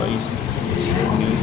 22 19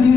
3